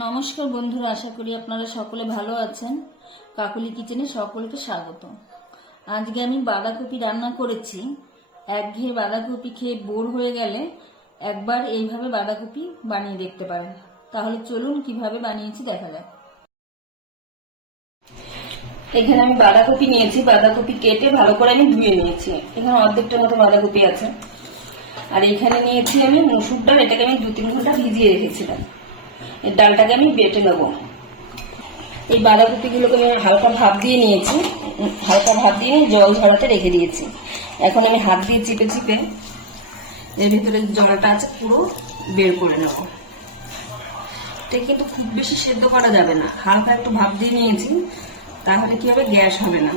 নমস্কার বন্ধুরা, আশা করি আপনারা সকলে ভালো আছেন। কাকুলি কিচেনে সকলকে স্বাগত। আজকে আমি বাঁধাকপি রান্না করেছি। একঘেয়ে বাঁধাকপি খেয়ে বোর হয়ে গেলে একবার এইভাবে বাঁধাকপি বানিয়ে দেখতে পারেন। তাহলে চলুন কিভাবে বানিয়েছি দেখা যাক। এখানে আমি বাঁধাকপি নিয়েছি, বাঁধাকপি কেটে ভালো করে আমি ধুয়ে নিয়েছি। এখানে অর্ধেকটার মতো বাঁধাকপি আছে। আর এখানে নিয়েছি আমি মসুর ডাল, এটাকে আমি 2-3 ঘন্টা ভিজিয়ে রেখেছিলাম। এই ডালটাকে আমি বেটে নেবো। এই বাঁধাকপিগুলোকে আমি হালকা ভাপ দিয়ে নিয়েছি, হালকা ভাপ দিয়ে জল ঝরাতে রেখে দিয়েছি। এখন আমি হাত দিয়ে চিপে চিপে এর ভিতরে জলটা আছে পুরো বের করে নেব। এটা কিন্তু খুব বেশি সেদ্ধ করা যাবে না, হালকা একটু ভাপ দিয়ে নিয়েছি, তাহলে কি হবে, গ্যাস হবে না।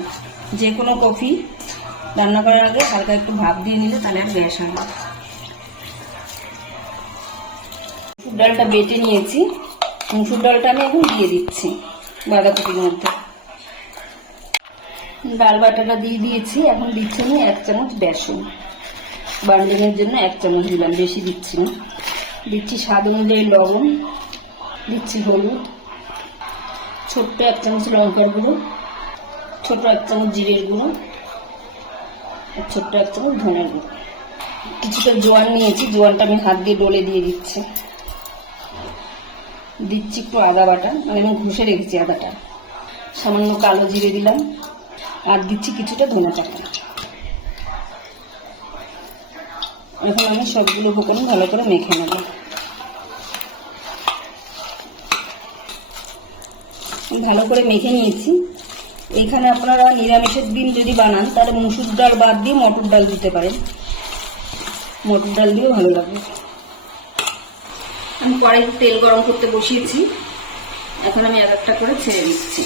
যে কোনো কফি রান্না করার আগে হালকা একটু ভাপ দিয়ে নিলে তাহলে আর গ্যাস হবে না। মুসুর ডালটা বেটে নিয়েছি, মুসুর ডালটা আমি এখন দিয়ে দিচ্ছি বাঁধাকপির মধ্যে। ডাল বাটাটা দিয়ে দিয়েছি। এখন দিচ্ছি আমি 1 চামচ বেসন, বান্ডেলের জন্য 1 চামচ দিলাম, বেশি দিচ্ছি না। দিচ্ছি স্বাদ অনুযায়ী লবণ, দিচ্ছি হলুদ, ছোট্ট 1 চামচ লঙ্কার গুঁড়ো, ছোট 1 চামচ জিরের গুঁড়ো, আর ছোট্ট 1 চামচ ধনের গুঁড়ো। কিছুটা জোয়ান নিয়েছি, জোয়ানটা আমি হাত দিয়ে ডলে দিয়ে দিচ্ছি। দিচ্ছি একটু আদা বাটা, মানে আমি ঘষে রেখেছি আদাটা। সামান্য কালো জিরে দিলাম, আর দিচ্ছি কিছুটা ধনে পাতা। এখন আমি সবগুলো উপকরণ ভালো করে মেখে নেব। ভালো করে মেখে নিয়েছি। এখানে আপনারা নিরামিষের দিন যদি বানান তাহলে মসুর ডাল বাদ দিয়ে মটর ডাল দিতে পারেন, মটর ডাল দিয়েও ভালো লাগবে। আমি কড়াইতে তেল গরম করতে বসিয়েছি। এখন আমি এক একটা করে ছেড়ে দিচ্ছি।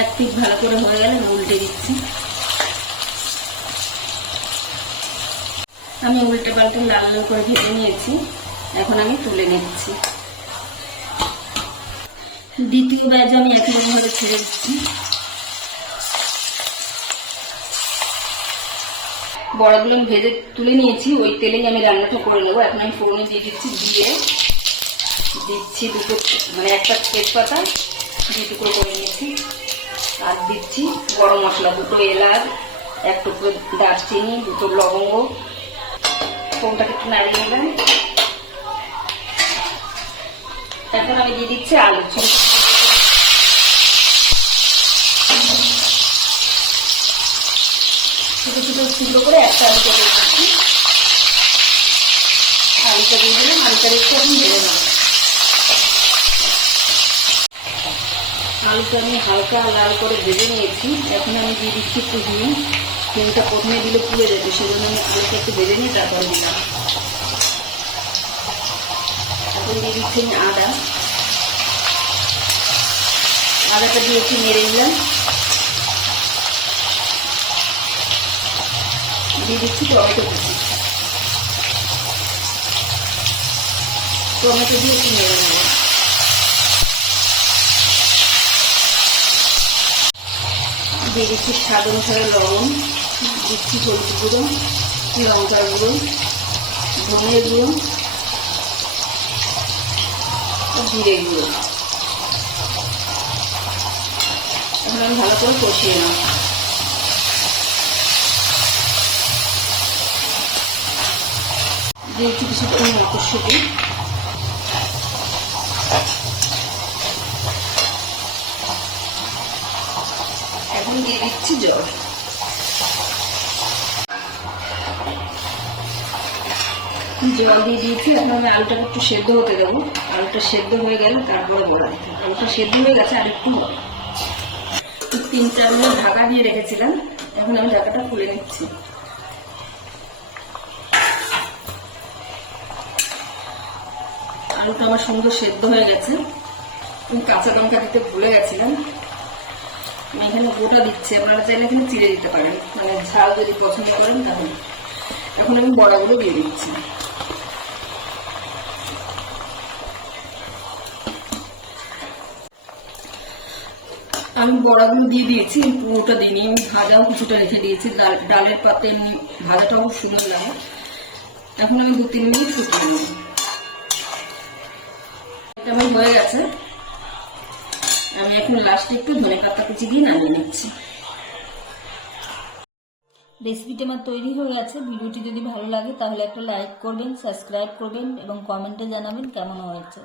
এক পিঠ ভালো করে হয়ে গেলে উল্টে দিচ্ছি। আমি উল্টে পাল্টে লাল লাল করে ভেজে নিয়েছি। এখন আমি তুলে নিচ্ছি। দ্বিতীয় ব্যাচ আমি একই ভাবে ছেড়ে দিচ্ছি। বড়াগুলো আমি ভেজে তুলে নিয়েছি, ওই তেলেই আমি রান্নাটা করে নেবো। এখন আমি ফোড়নে দিয়ে দিচ্ছি, দিয়ে দিচ্ছি একটা তেজপাতা 2 টুকরো করে নিয়েছি, আর দিচ্ছি গরম মশলা 2টো এলাচ, 1 টুকরো দারচিনি, 2টো লবঙ্গ। ফোড়নটাকে একটু নাড়িয়ে নেবেন। এখন আমি দিয়ে দিচ্ছি আলু, ছোট ছোট টুকরো করে একটা আলু কেটে দিচ্ছি। আলুটা দিয়ে দিলাম, আলুটা একটু এখন ভেজে নেব। আলুটা আমি হালকা লাল করে ভেজে নিয়েছি। এখন আমি দিয়ে দিচ্ছি একটু হিং। হিংটা প্রথমে দিলে পুড়ে যেত, সেজন্য আমি আলুটা একটু ভেজে নিয়ে তারপরে দিলাম। এখন দিয়ে দিচ্ছি আমি আদাটা দিয়ে একটু নেড়ে দিলাম। দিয়ে দিচ্ছি টমেটো কুচি, টমেটো দিয়ে একটু নেড়ে নেব। দিয়ে দিচ্ছি স্বাদ অনুসারে লবণ, দিচ্ছি হলুদ গুঁড়ো, লঙ্কার গুঁড়ো, ধনের গুঁড়ো, জিরে গুঁড়ো। এখন আমি ভালো করে কষিয়ে নেব। দিয়েছি কিছুটা মটরশুঁটি, এখন দিয়ে দিচ্ছি জল। জল দিয়ে দিয়েছি। এখন আমি আলুটাকে একটু সেদ্ধ হতে দেবো। আলুটা সেদ্ধ হয়ে গেলে তারপরে বড়া দিতে হবে। আলুটা সেদ্ধ হয়ে গেছে, আর একটু 3-4 মিনিট ঢাকা দিয়ে রেখেছিলাম। এখন আমি ঢাকাটা খুলে নিচ্ছি। আলুটা আমার সুন্দর সেদ্ধ হয়ে গেছে। আমি কাঁচা লঙ্কা দিতে ভুলে গেছিলাম, আমি এখানে গোটা দিচ্ছি। আপনারা চাইলে এখানে চিড়ে দিতে পারেন, মানে ঝাল যদি পছন্দ করেন তাহলে। এখন আমি বড়াগুলো দিয়ে দিচ্ছি। আমি বড়াগুলো দিয়ে দিয়েছি, পুরোটা দিইনি, আমি ভাজাও কিছুটা রেখে দিয়েছি। ডালের পাতে ভাজাটাও সুন্দর লাগে। এখন আমি 2-3 মিনিট ফুটিয়ে নেব। এটা আমার হয়ে গেছে। আমি এখন লাস্টে একটু ধনেপাতা কুচি দিয়ে নামিয়ে নিচ্ছি। রেসিপিটা আমার তৈরি হয়ে গেছে। ভিডিওটি যদি ভালো লাগে তাহলে একটা লাইক করবেন, সাবস্ক্রাইব করবেন এবং কমেন্টে জানাবেন কেমন হয়েছে।